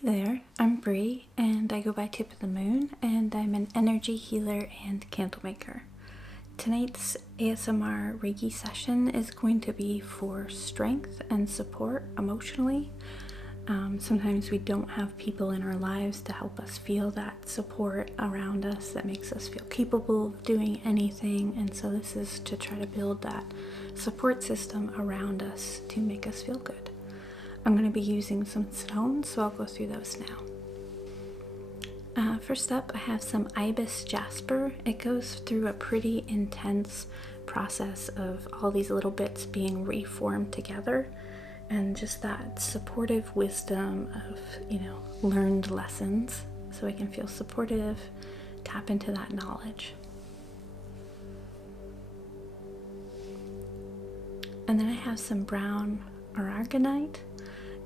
Hey there, I'm Bree, and I go by Tip of the Moon, and I'm an energy healer and candle maker. Tonight's ASMR Reiki session is going to be for strength and support emotionally. Sometimes we don't have people in our lives to help us feel that support around us that makes us feel capable of doing anything, and so this is to try to build that support system around us to make us feel good. I'm going to be using some stones, so I'll go through those now. First up, I have some Ibis Jasper. It goes through a pretty intense process of all these little bits being reformed together, and just that supportive wisdom of, learned lessons, so I can feel supportive, tap into that knowledge. And then I have some brown Aragonite.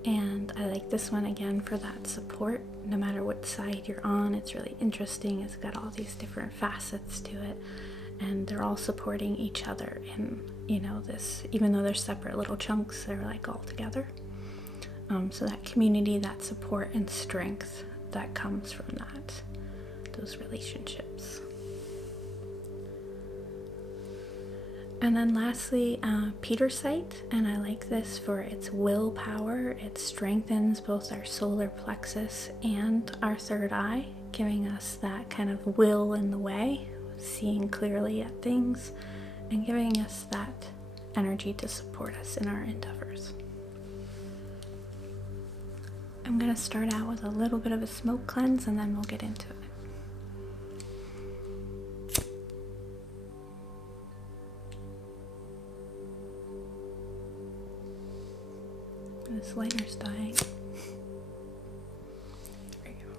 And I like this one again for that support. No matter what side you're on, it's really interesting. It's got all these different facets to it, and they're all supporting each other in, this, even though they're separate little chunks, they're like all together. So that community, that support and strength that comes from those relationships. And then lastly, Pietersite, and I like this for its willpower. It strengthens both our solar plexus and our third eye, giving us that kind of will in the way, seeing clearly at things, and giving us that energy to support us in our endeavors. I'm going to start out with a little bit of a smoke cleanse, and then we'll get into it. This lighter's dying. There you go.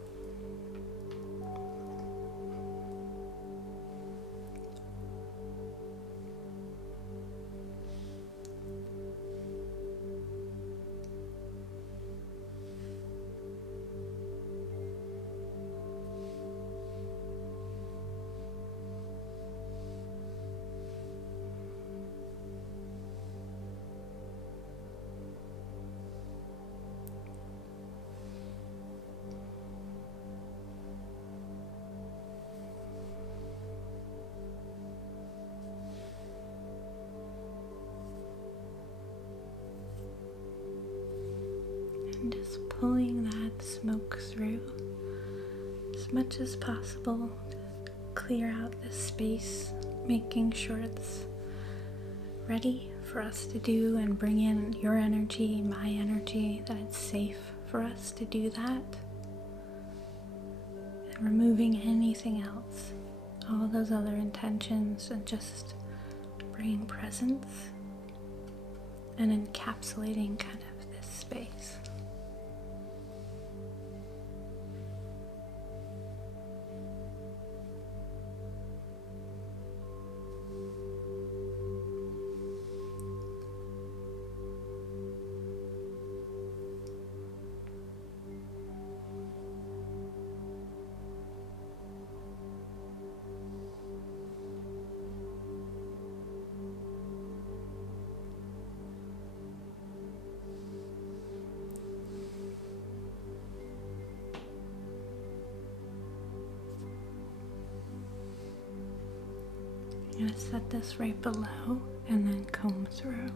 And just pulling that smoke through as much as possible to clear out this space, making sure it's ready for us to do and bring in your energy, my energy, that it's safe for us to do that. And removing anything else, all those other intentions, and just bringing presence and encapsulating kind of this space. I'm going to set this right below and then comb through.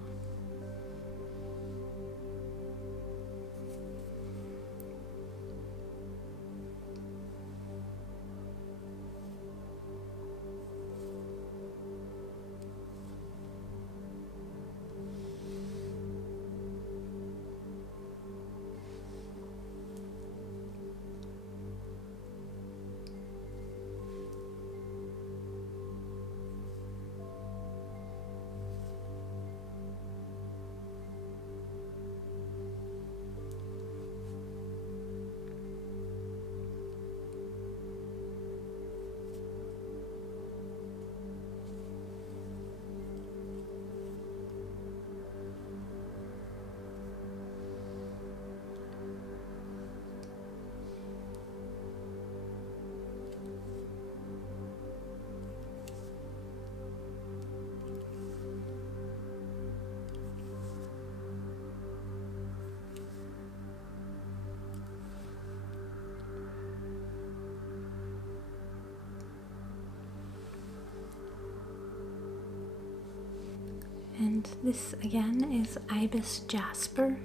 this again is Ibis Jasper,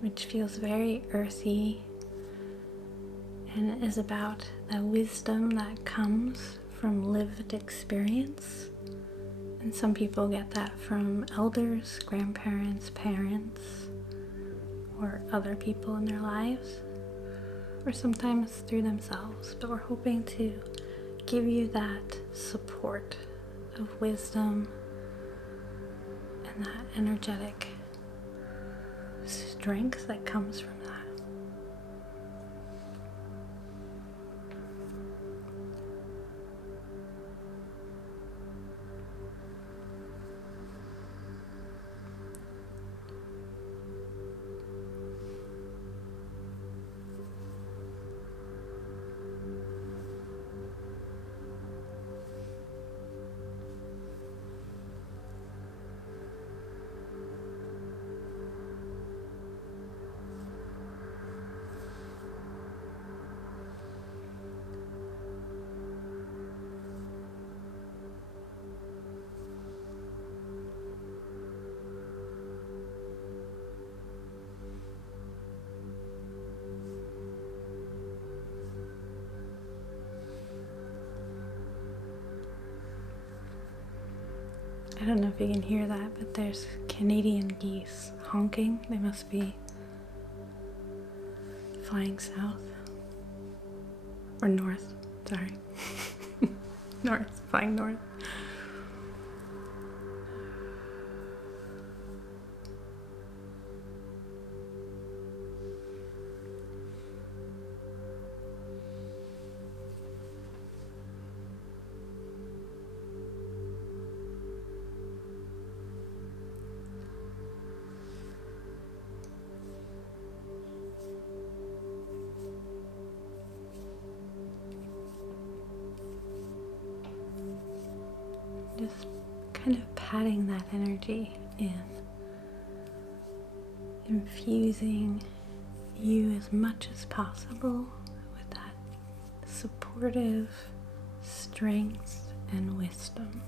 which feels very earthy and is about the wisdom that comes from lived experience. And some people get that from elders, grandparents, parents, or other people in their lives, or sometimes through themselves. But we're hoping to give you that support of wisdom and that energetic strength that comes from that. I don't know if you can hear that, but there's Canadian geese honking. They must be flying south. Or north, sorry. North, flying north. Just kind of patting that energy in, infusing you as much as possible with that supportive strength and wisdom.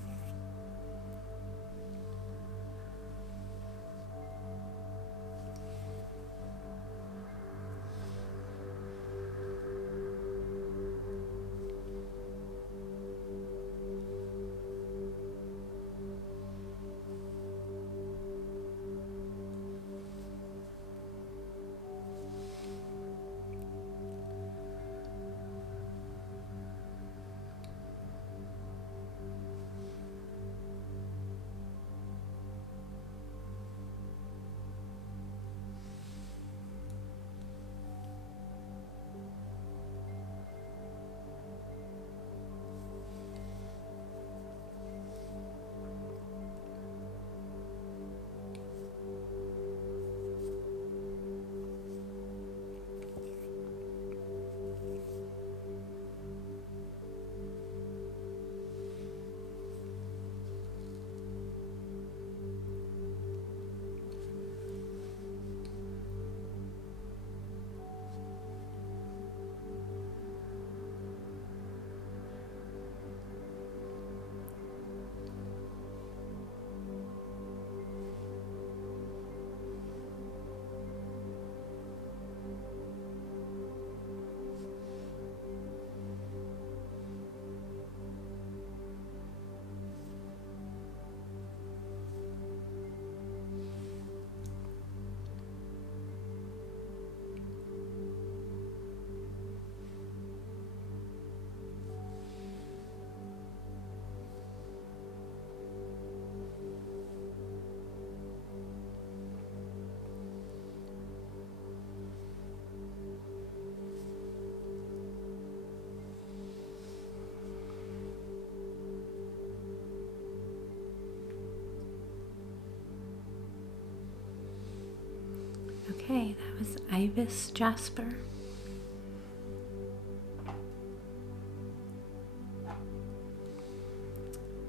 Okay, that was Ibis Jasper.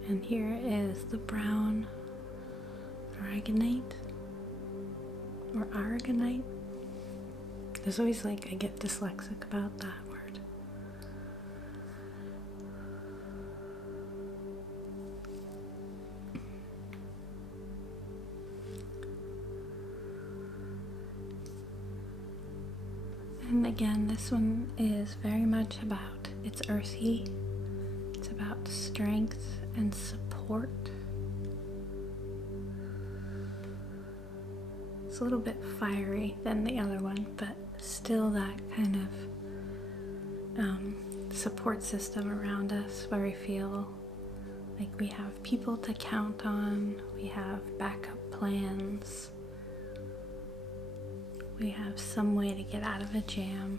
And here is the brown Aragonite or Aragonite. There's always I get dyslexic about that word. And again, this one is very much about, it's earthy, it's about strength and support. It's a little bit fiery than the other one, but still that kind of support system around us where we feel like we have people to count on, we have backup plans, we have some way to get out of a jam.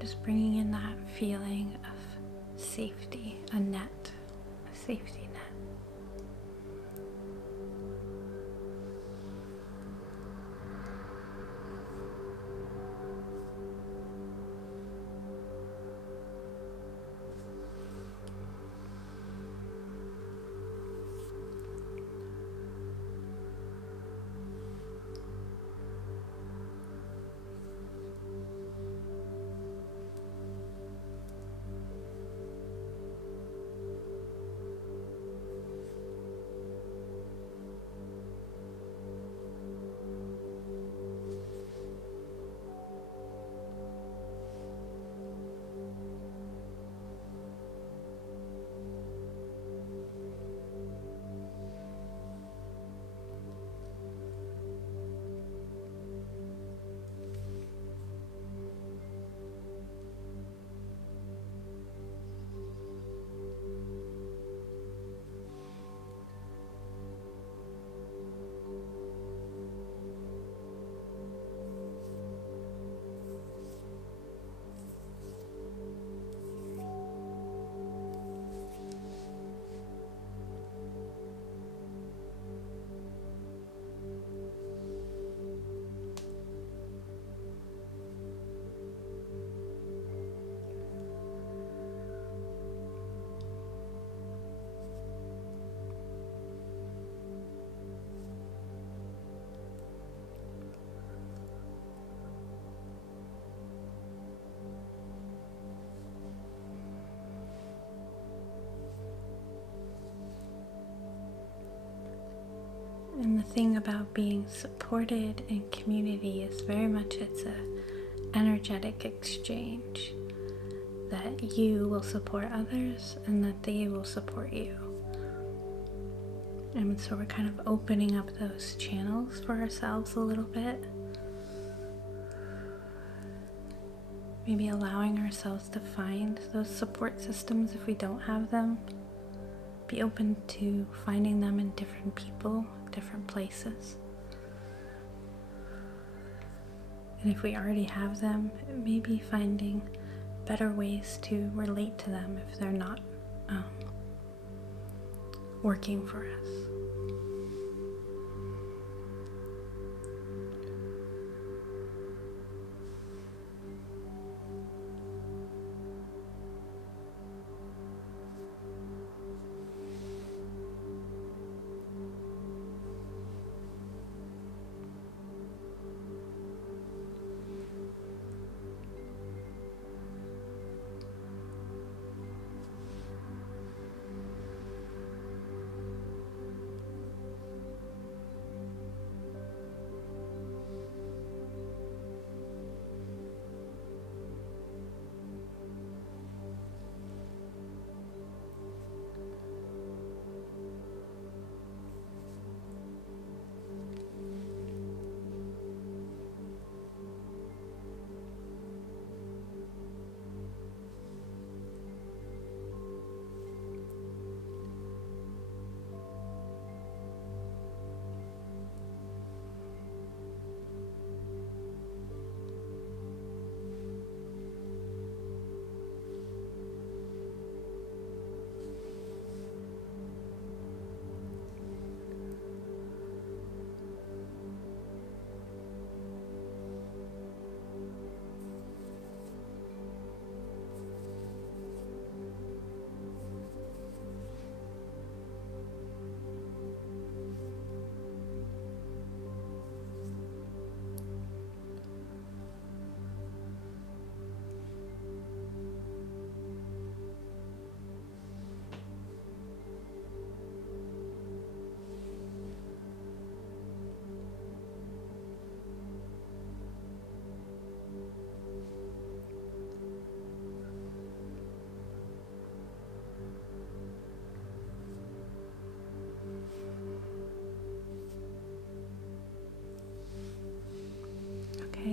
Just bringing in that feeling of safety, a net, a safety net. And the thing about being supported in community is very much it's an energetic exchange, that you will support others and that they will support you. And so we're kind of opening up those channels for ourselves a little bit. Maybe allowing ourselves to find those support systems if we don't have them. Be open to finding them in different people, different places. And if we already have them, maybe finding better ways to relate to them if they're not working for us.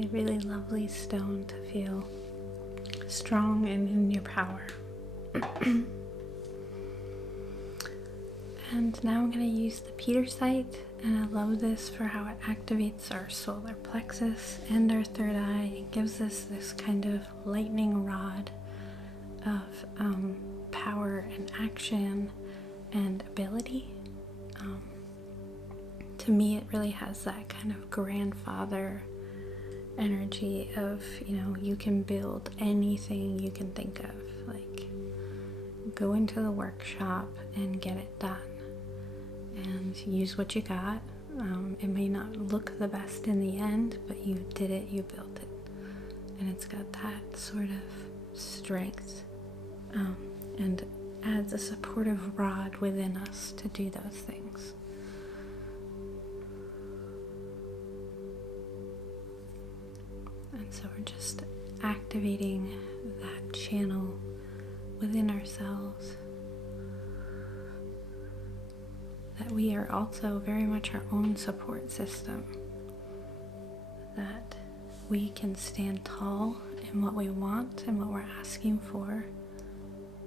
really, really lovely stone to feel strong and in your power. And now I'm going to use the Pietersite, and I love this for how it activates our solar plexus and our third eye. It gives us this kind of lightning rod of power and action and ability. To me, it really has that kind of grandfather energy of, you can build anything you can think of. Like, go into the workshop and get it done. And use what you got. It may not look the best in the end, but you did it, you built it. And it's got that sort of strength and adds a supportive rod within us to do those things. And so we're just activating that channel within ourselves, that we are also very much our own support system, that we can stand tall in what we want and what we're asking for,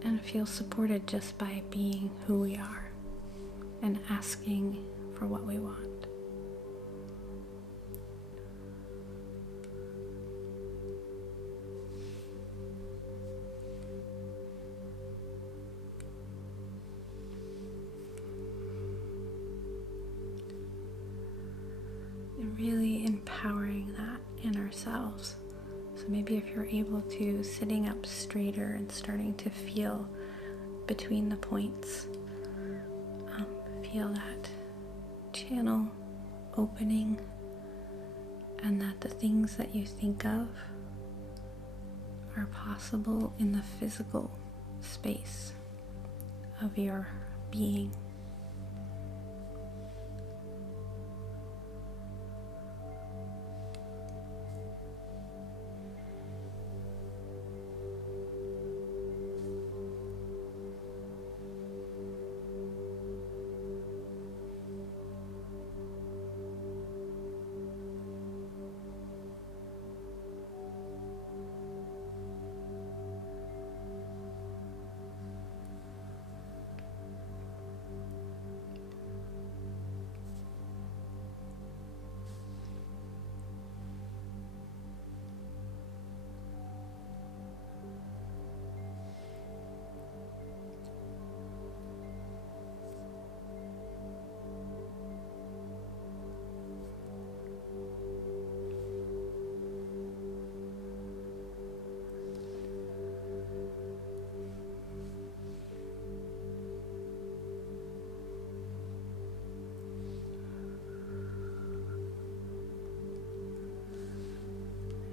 and feel supported just by being who we are and asking for what we want. And really empowering that in ourselves. So maybe if you're able to, sitting up straighter and starting to feel between the points, feel that channel opening, and that the things that you think of are possible in the physical space of your being.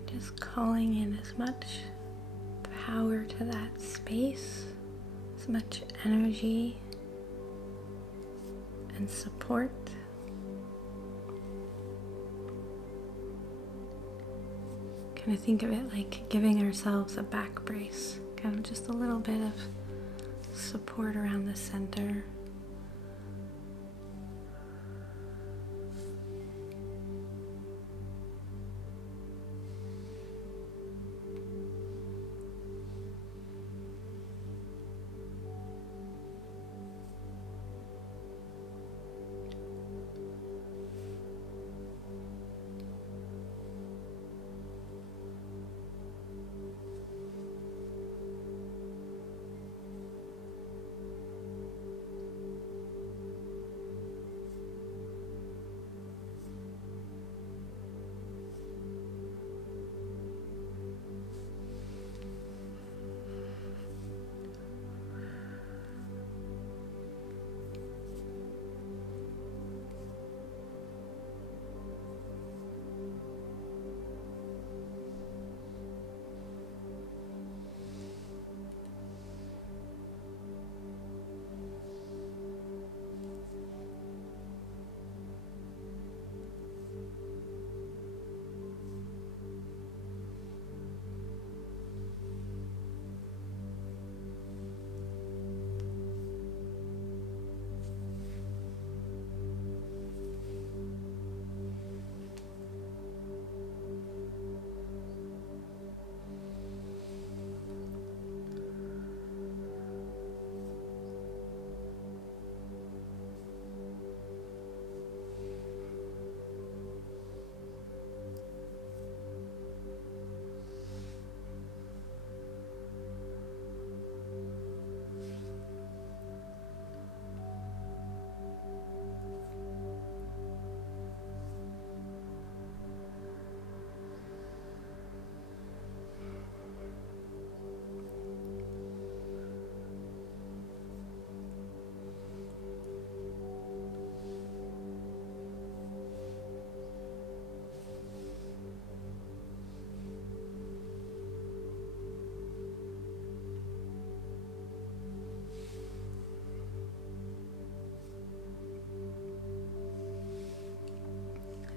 Just calling in as much power to that space, as much energy and support. Kind of think of it like giving ourselves a back brace, kind of just a little bit of support around the center.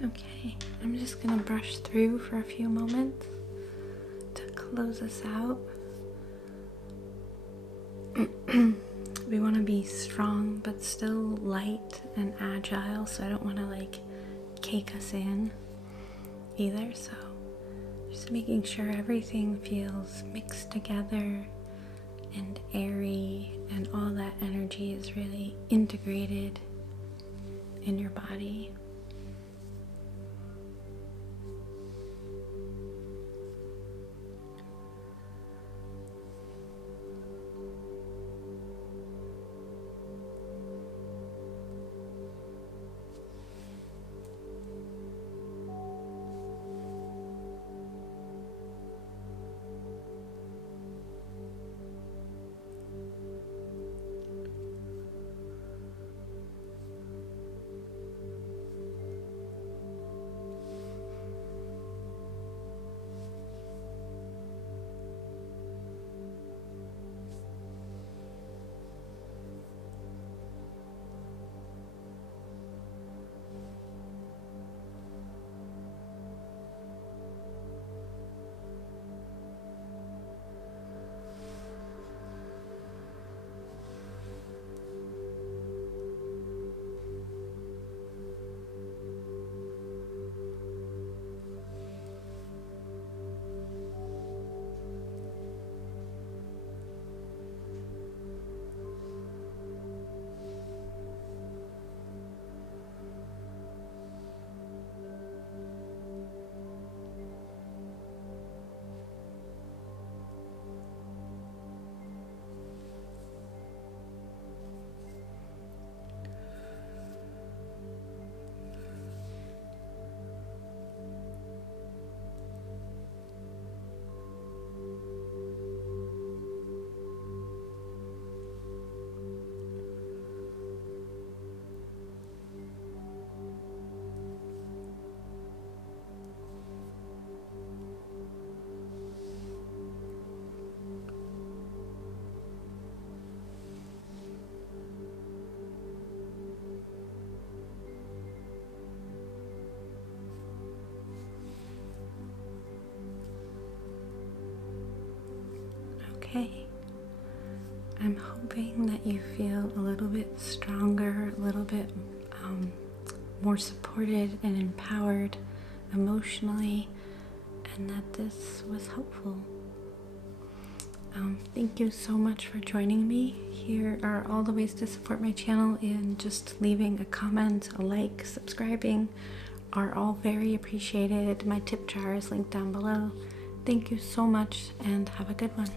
Okay, I'm just gonna brush through for a few moments to close us out. We want to be strong but still light and agile, so I don't want to like cake us in either. So just making sure everything feels mixed together and airy, and all that energy is really integrated in your body. Okay, I'm hoping that you feel a little bit stronger, a little bit more supported and empowered emotionally, and that this was helpful. Thank you so much for joining me. Here are all the ways to support my channel, and just leaving a comment, a like, subscribing are all very appreciated. My tip jar is linked down below. Thank you so much, and have a good one.